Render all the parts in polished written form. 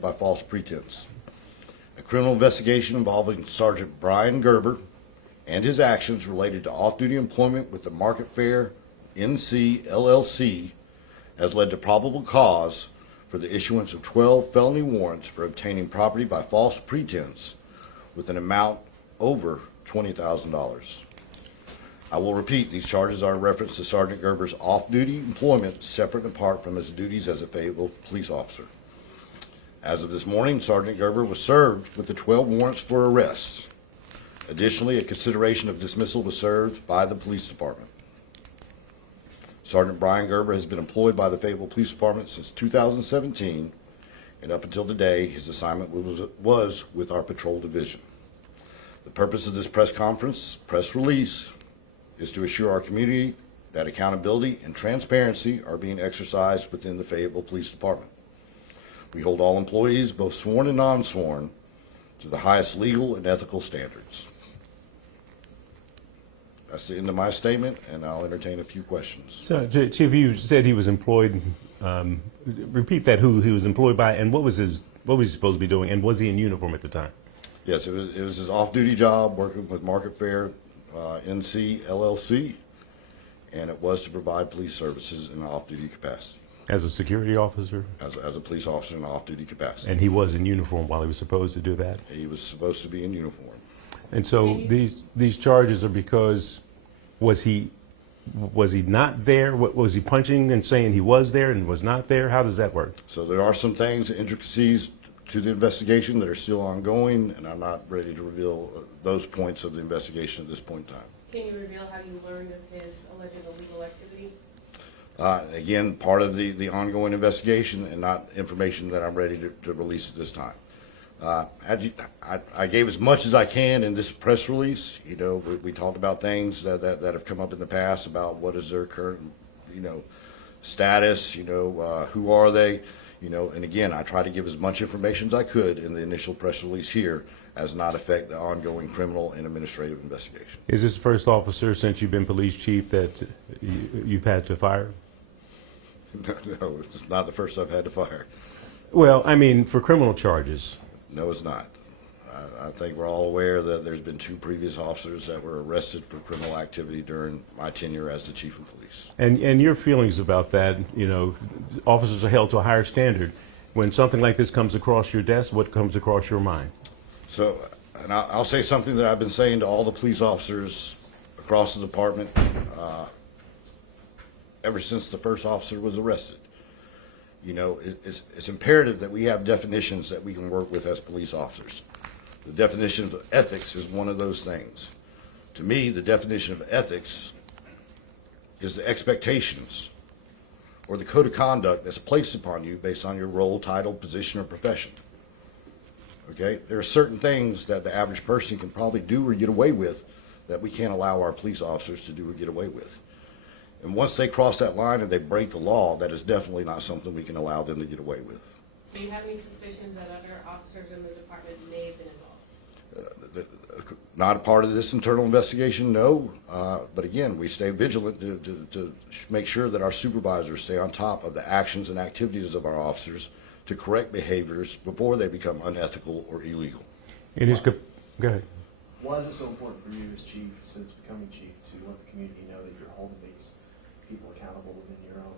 by false pretense. A criminal investigation involving Sergeant Brian Gerber and his actions related to off-duty employment with the Market Fair NC LLC has led to probable cause for the issuance of 12 felony warrants for obtaining property by false pretense with an amount over $20,000. I will repeat, these charges are in reference to Sergeant Gerber's off-duty employment separate and apart from his duties as a Fayetteville police officer. As of this morning, Sergeant Gerber was served with the 12 warrants for arrest. Additionally, a consideration of dismissal was served by the police department. Sergeant Brian Gerber has been employed by the Fayetteville Police Department since 2017, and up until today, his assignment was with our patrol division. The purpose of this press release, is to assure our community that accountability and transparency are being exercised within the Fayetteville Police Department. We hold all employees, both sworn and non-sworn, to the highest legal and ethical standards. That's the end of my statement, and I'll entertain a few questions. So, Chief, you said he was employed. Repeat that. Who he was employed by, and what was he supposed to be doing, and was he in uniform at the time? Yes, it was his off-duty job working with Market Fair NC LLC, and it was to provide police services in an off-duty capacity. As a security officer? As a police officer in an off-duty capacity. And he was in uniform while he was supposed to do that? He was supposed to be in uniform. And so these charges are because was he not there? Was he punching and saying he was there and was not there? How does that work? So there are some things, intricacies to the investigation that are still ongoing, and I'm not ready to reveal those points of the investigation at this point in time. Can you reveal how you learned of his alleged illegal activity? Again, part of the ongoing investigation and not information that I'm ready to release at this time. I gave as much as I can in this press release. You know, we talked about things that have come up in the past about what is their current, status, who are they, and again, I try to give as much information as I could in the initial press release here as not affect the ongoing criminal and administrative investigation. Is this the first officer since you've been police chief that you've had to fire? No, it's not the first I've had to fire. Well, I mean, for criminal charges. No, it's not. I think we're all aware that there's been 2 previous officers that were arrested for criminal activity during my tenure as the chief of police. And your feelings about that, officers are held to a higher standard. When something like this comes across your desk, what comes across your mind? So, and I'll say something that I've been saying to all the police officers across the department ever since the first officer was arrested. It's imperative that we have definitions that we can work with as police officers. The definition of ethics is one of those things. To me, the definition of ethics is the expectations or the code of conduct that's placed upon you based on your role, title, position, or profession. Okay? There are certain things that the average person can probably do or get away with that we can't allow our police officers to do or get away with. And once they cross that line and they break the law, that is definitely not something we can allow them to get away with. Do you have any suspicions that other officers in the department may have been involved? Not a part of this internal investigation, no. But again, we stay vigilant to make sure that our supervisors stay on top of the actions and activities of our officers to correct behaviors before they become unethical or illegal. Go ahead. Why is it so important for you as chief, since becoming chief, to let the community know that you're holding these people accountable within your own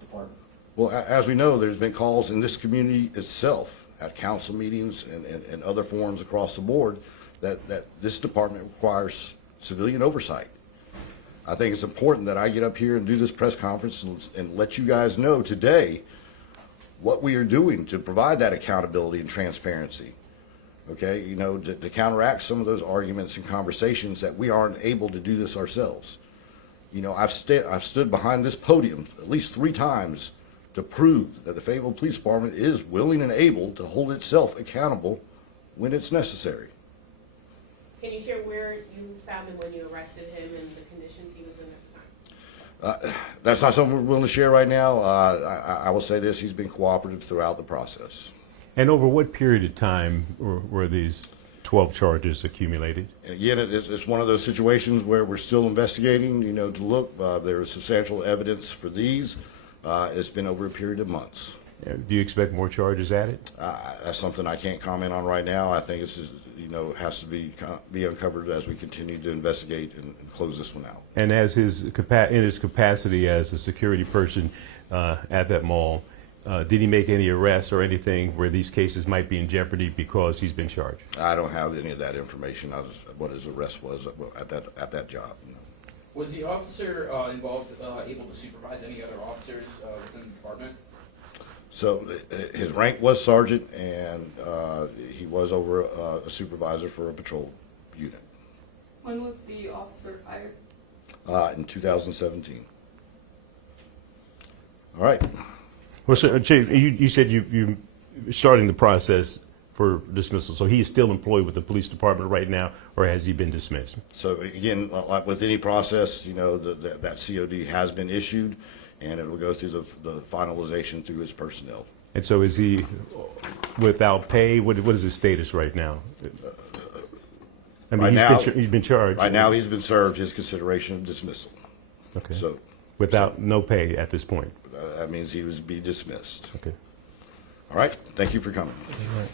department? Well, as we know, there's been calls in this community itself at council meetings and other forums across the board that this department requires civilian oversight. I think it's important that I get up here and do this press conference and let you guys know today what we are doing to provide that accountability and transparency. Okay, to counteract some of those arguments and conversations that we aren't able to do this ourselves. I've stood behind this podium at least 3 times to prove that the Fayetteville Police Department is willing and able to hold itself accountable when it's necessary. Can you share where you found him when you arrested him and the conditions he was in at the time? That's not something we're willing to share right now. I will say this, he's been cooperative throughout the process. And over what period of time were these 12 charges accumulated? And again, it's one of those situations where we're still investigating, to look. There is substantial evidence for these. It's been over a period of months. Do you expect more charges added? That's something I can't comment on right now. I think it's, has to be uncovered as we continue to investigate and close this one out. And as in his capacity as a security person at that mall, did he make any arrests or anything where these cases might be in jeopardy because he's been charged? I don't have any of that information, what his arrest was at that job. Was the officer involved able to supervise any other officers within the department? So his rank was sergeant, and he was over a supervisor for a patrol unit When was the officer hired? in 2017. All right. Well, so, Chief, you said you're starting the process for dismissal. So he is still employed with the police department right now, or has he been dismissed? So again, like with any process, that COD has been issued, and it will go through the finalization through his personnel. And so is he without pay? What is his status right now? I mean, he's been charged. Right now, he's been served his consideration of dismissal. Okay. So Without no pay at this point. that means he was be dismissed. Okay. All right. Thank you for coming. All right.